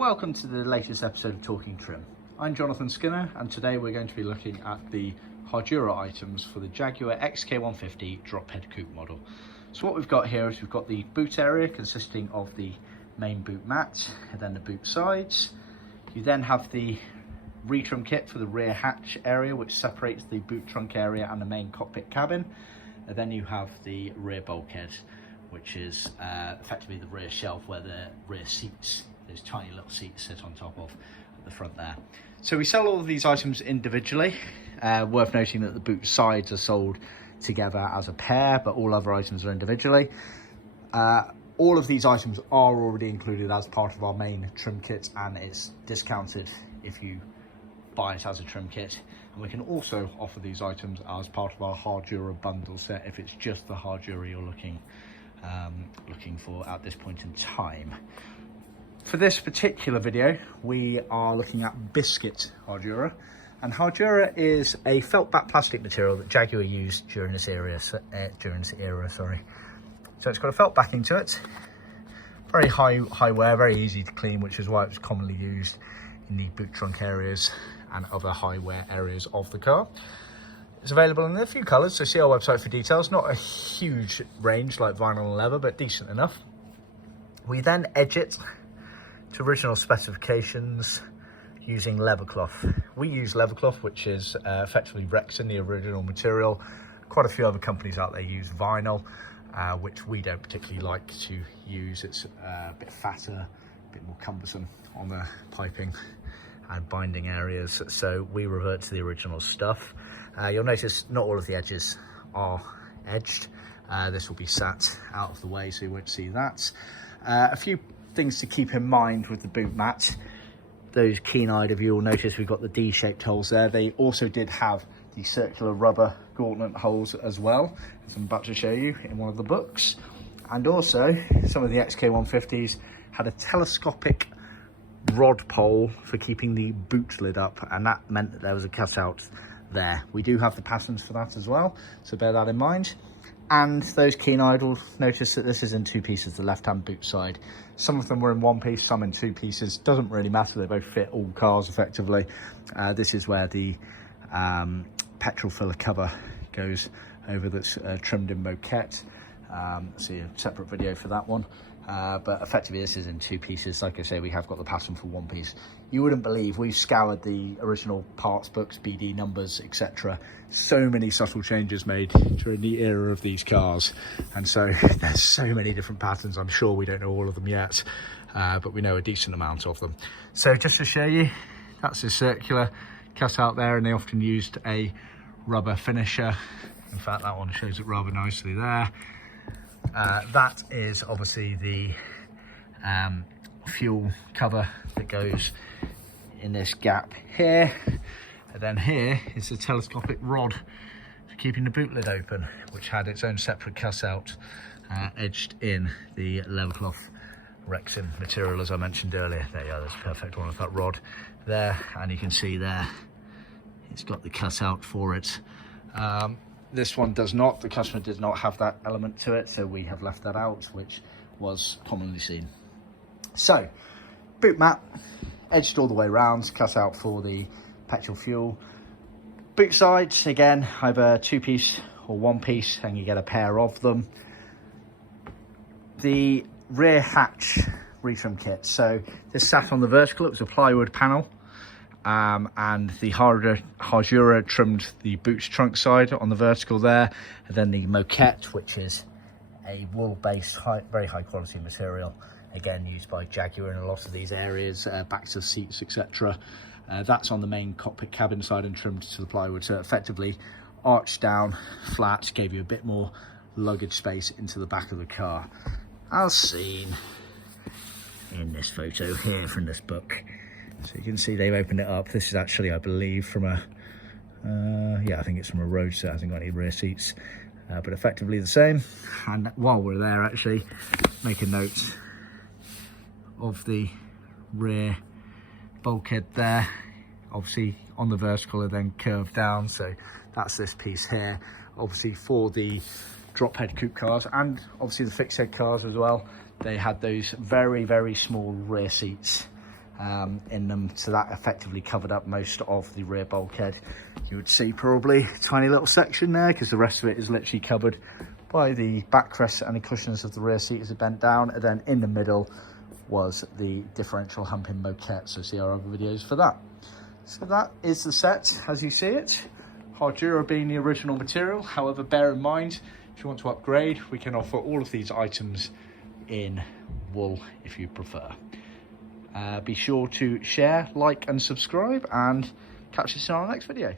Welcome to the latest episode of Talking Trim. I'm Jonathon Skinner, and today we're going to be looking at the Hardura items for the Jaguar XK150 drop head coupe model. So what we've got here is we've got the boot area consisting of the main boot mat and then the boot sides. You then have the retrim kit for the rear hatch area, which separates the boot trunk area and the main cockpit cabin. And then you have the rear bulkhead, which is effectively the rear shelf where the rear seats, those tiny little seats, sit on top of at the front there. So we sell all of these items individually. Worth noting that the boot sides are sold together as a pair, but all other items are individually. All of these items are already included as part of our main trim kit, and it's discounted if you buy it as a trim kit. And we can also offer these items as part of our Hardura bundle set if it's just the Hardura you're looking for at this point in time. For this particular video, we are looking at biscuit Hardura, and Hardura is a felt back plastic material that Jaguar used during this era. So it's got a felt backing to it, very high wear, very easy to clean, which is why it was commonly used in the boot trunk areas and other high wear areas of the car. It's available in a few colours, so see our website for details. Not a huge range like vinyl and leather, but decent enough. We then edge it to original specifications using leather cloth. We use leather cloth, which is effectively Rexon, the original material. Quite a few other companies out there use vinyl, which we don't particularly like to use. It's a bit fatter, a bit more cumbersome on the piping and binding areas, so we revert to the original stuff. You'll notice not all of the edges are edged. This will be sat out of the way, so you won't see that. A few things to keep in mind with the boot mat. Those keen-eyed of you will notice we've got the D-shaped holes there. They also did have the circular rubber gauntlet holes as well, as I'm about to show you in one of the books. And also, some of the XK150s had a telescopic rod pole for keeping the boot lid up, and that meant that there was a cutout there. We do have the patterns for that as well, so bear that in mind. And those keen-eyed will notice that this is in two pieces, the left-hand boot side. Some of them were in one piece, some in two pieces. Doesn't really matter, they both fit all cars effectively. This is where the petrol filler cover goes over, that's trimmed in Moquette. See a separate video for that one. But effectively this is in two pieces. Like I say, we have got the pattern for one piece. You wouldn't believe, we've scoured the original parts books, BD numbers, etc. So many subtle changes made during the era of these cars, and so there's so many different patterns. I'm sure we don't know all of them yet, but we know a decent amount of them. So just to show you, that's a circular cut out there, and they often used a rubber finisher. In fact, that one shows it rather nicely there. That is obviously the fuel cover that goes in this gap here, and then here is the telescopic rod for keeping the boot lid open, which had its own separate cutout edged in the leather cloth Rexon material, as I mentioned earlier. There you go, there's a perfect one of that rod there, and you can see there it's got the cutout for it. This one does not, the customer did not have that element to it, so we have left that out, which was commonly seen. So, boot mat, edged all the way around, cut out for the petrol fuel. Boot sides, again, either two-piece or one-piece, and you get a pair of them. The rear hatch retrim kit, so this sat on the vertical, it was a plywood panel. And the Hardura trimmed the boot trunk side on the vertical there, and then the Moquette, which is a wool-based, very high quality material, again used by Jaguar in a lot of these areas, backs of seats, etc. That's on the main cockpit cabin side and trimmed to the plywood, so effectively arched down flat, gave you a bit more luggage space into the back of the car, as seen in this photo here from this book. So you can see they've opened it up. This is actually, I believe, from a, yeah, I think it's from a Roadster. It hasn't got any rear seats, but effectively the same. And while we're there, actually, make a note of the rear bulkhead there. Obviously, on the vertical, and then curved down. So that's this piece here. Obviously, for the drop head coupe cars, and obviously the fixed head cars as well, they had those very, very small rear seats in them, so that effectively covered up most of the rear bulkhead. You would see probably a tiny little section there because the rest of it is literally covered by the backrest and the cushions of the rear seat as it bent down, and then in the middle was the differential hump in moquette, so see our other videos for that. So that is the set as you see it, Hardura being the original material. However, bear in mind, if you want to upgrade, we can offer all of these items in wool if you prefer. Be sure to share, like and subscribe, and catch us in our next video.